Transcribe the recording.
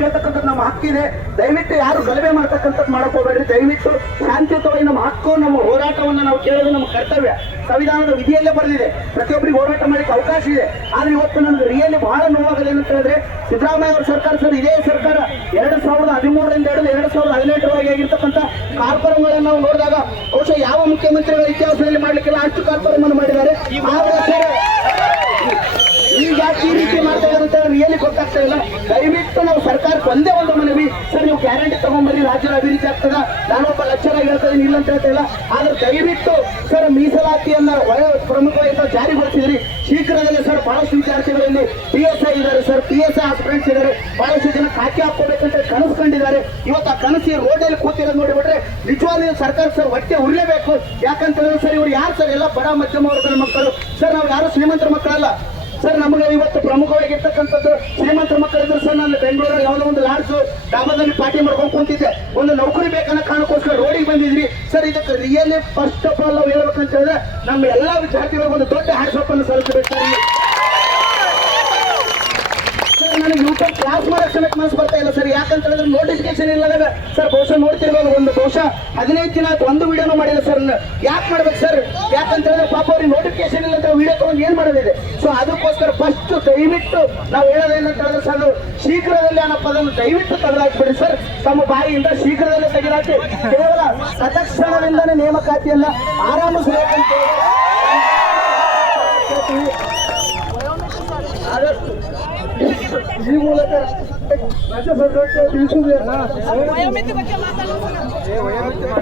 ಕೇಳ್ತಕ್ಕಂಥದ್ದು ನಮ್ಮ ಹಕ್ಕಿದೆ. ದಯವಿಟ್ಟು ಯಾರು ಗಲಭೆ ಮಾಡ್ತಕ್ಕಂಥದ್ದು ಮಾಡಕ್ ಹೋಗ್ಬೇಡ್ರಿ. ದಯವಿಟ್ಟು ಶಾಂತಿಯುತವಾಗಿ ನಮ್ಮ ಹಕ್ಕು, ನಮ್ಮ ಹೋರಾಟವನ್ನು ನಾವು ಕೇಳೋದು ನಮ್ಮ ಕರ್ತವ್ಯ. ಸಂವಿಧಾನದ ವಿಧಿಯಲ್ಲೇ ಬರೆದಿದೆ, ಪ್ರತಿಯೊಬ್ಬರಿಗೆ ಹೋರಾಟ ಮಾಡಲಿಕ್ಕೆ ಅವಕಾಶ ಇದೆ. ಆದ್ರೆ ಇವತ್ತು ನನಗೆ ರಿಯಲಿ ಬಹಳ ನೋವಾಗಲಿ ಅಂತ ಹೇಳಿದ್ರೆ, ಸಿದ್ದರಾಮಯ್ಯ ಅವರ ಸರ್ಕಾರ ಸರ್, ಇದೇ ಸರ್ಕಾರ 2013ರಿಂದ 2018 ಆಗಿರ್ತಕ್ಕಂಥ ಕಾರ್ಯಕ್ರಮಗಳನ್ನು ನಾವು ನೋಡಿದಾಗ ಬಹುಶಃ ಯಾವ ಮುಖ್ಯಮಂತ್ರಿಗಳ ಇತಿಹಾಸದಲ್ಲಿ ಮಾಡ್ಲಿಕ್ಕಿಲ್ಲ ಅಷ್ಟು ಕಾರ್ಯಕ್ರಮವನ್ನು ಮಾಡಿದ್ದಾರೆ. ಈಗ ಈ ರೀತಿ ಮಾಡ್ತಾ ಇದ್ದಾರೆ ಅಂತ ರಿಯಲಿ ಗೊತ್ತಾಗ್ತಾ ಇಲ್ಲ. ದಯವಿಟ್ಟು ನಾವು ಸರ್ಕಾರಕ್ಕೆ ಒಂದೇ ಒಂದು ಮನವಿ ಸರ್, ನೀವು ಗ್ಯಾರಂಟಿ ತಗೊಂಡ್ಬರ್ರಿ, ರಾಜ್ಯದ ಅಭಿವೃದ್ಧಿ ಆಗ್ತದ. ನಾನೊಬ್ಬ ಲೆಕ್ಚರಾಗಿ ಹೇಳ್ತಾ ಇಲ್ಲ ಅಂತ ಹೇಳ್ತಾ ಇಲ್ಲ. ಆದ್ರೆ ದಯವಿಟ್ಟು ಸರ್ ಮೀಸಲಾತಿಯನ್ನ ಪ್ರಮುಖವಾಗಿ ಜಾರಿಗೊಳಿಸಿದ್ರಿ. ಶೀಘ್ರದಲ್ಲೇ ಸರ್ ಬಹಳಷ್ಟು ವಿದ್ಯಾರ್ಥಿಗಳಲ್ಲಿ PSI ಇದ್ದಾರೆ ಸರ್, PSI ಆಸ್ಪಿರೆಂಟ್ಸ್ ಇದ್ದಾರೆ, ಬಹಳಷ್ಟು ಜನ ಖಾತೆ ಹಾಕೋಬೇಕಂತ ಕನಸು ಕಂಡಿದ್ದಾರೆ. ಇವತ್ತು ಆ ಕನಸು ರೋಡಲ್ಲಿ ಕೂತಿರೋದು ನೋಡಿಬಿಟ್ರೆ ನಿಜವಾಗ್ಲೂ ಸರ್ಕಾರ ಸರ್ ಹೊಟ್ಟೆ ಉರಿಲೇಬೇಕು. ಯಾಕಂತ ಹೇಳಿದ್ರೆ ಸರ್ ಇವ್ರು ಯಾರು ಸರ್, ಎಲ್ಲ ಬಡ ಮಧ್ಯಮ ವರ್ಗದ ಮಕ್ಕಳು ಸರ್, ನಾವು ಯಾರು ಶ್ರೀಮಂತರ ಮಕ್ಕಳಲ್ಲ ಸರ್. ನಮಗೆ ಇವತ್ತು ಪ್ರಮುಖವಾಗಿರ್ತಕ್ಕಂಥದ್ದು ಶ್ರೀಮಂತರ ಮಕ್ಕಳಿದ್ರು ಸರ್. ನಾನು ಬೆಂಗಳೂರಲ್ಲಿ ಯಾವುದೋ ಒಂದು ಲಾಡ್ಜ್ ಡಾಬಾದಲ್ಲಿ ಪಾರ್ಟಿ ಮಾಡ್ಕೊಂಡು ಕುಂತಿದ್ದೆ, ಒಂದು ನೌಕರಿ ಬೇಕನ್ನೋ ಕಾರಣಕ್ಕೋಸ್ಕರ ರೋಡಿಗೆ ಬಂದಿದ್ರಿ ಸರ್. ಇದಕ್ಕೆ ರಿಯಲಿ ಫಸ್ಟ್ ಆಫ್ ಆಲ್ ನಾವು ಹೇಳ್ಬೇಕಂತ ಹೇಳಿದ್ರೆ ನಮ್ಮ ಎಲ್ಲಾ ವಿದ್ಯಾರ್ಥಿಗಳಿಗೆ ಒಂದು ದೊಡ್ಡ ಹ್ಯಾಂಡ್ಸ್ ಅಪ್ ಅನ್ನು ಸಲ್ಲಿಸಬೇಕು ಸರ್. ನನಗೆ ಯೂಟ್ಯೂಬ್ ಕ್ಲಾಸ್ ಮಾಡಕ್ ಸಮೇತ ಮನಸ್ಸು ಬರ್ತಾ ಇಲ್ಲ ಸರ್. ಯಾಕಂತ ಹೇಳಿದ್ರೆ ನೋಟಿಫಿಕೇಶನ್ ಇಲ್ಲದಾಗ ಸರ್ ಬಹುಶಃ ನೋಡ್ತಿರ್ಬೋದು, ಒಂದು ಬಹುಶಃ 15 ದಿನ ಒಂದು ವಿಡಿಯೋನು ಮಾಡಿಲ್ಲ ಸರ್. ಯಾಕೆ ಮಾಡ್ಬೇಕು ಸರ್? ಯಾಕಂತ ಹೇಳಿದ್ರೆ ಪಾಪ ಅವ್ರಿಗೆ ನೋಟಿಫಿಕೇಶನ್ ಇಲ್ಲ ಅಂತ ವಿಡಿಯೋ ತಗೊಂಡು ಏನ್ ಮಾಡೋದಿದೆ. ಸೊ ಅದಕ್ಕೋಸ್ಕರ ಫಸ್ಟ್ ದಯವಿಟ್ಟು ನಾವು ಹೇಳೋದೇನಂತ ಹೇಳಿದ್ರೆ ಸರ್, ಶೀಘ್ರದಲ್ಲಿ ಆ ಪದವನ್ನು ದಯವಿಟ್ಟು ತೆಗೆದಾಕ್ಬಿಡಿ ಸರ್. ತಮ್ಮ ಬಾಯಿಯಿಂದ ಶೀಘ್ರದಲ್ಲೇ ತೆಗೆದಾಕಿ ಕೇವಲ ತತ್ಕ್ಷಣದಿಂದನೇ ನೇಮಕಾತಿಯನ್ನ ಆರಂಭಿಸಬೇಕಂತ ಆದಷ್ಟು ಈ ಮೂಲಕ ರಾಜ್ಯ ಸರ್ಕಾರಕ್ಕೆ ತಿಳಿಸುವುದೇ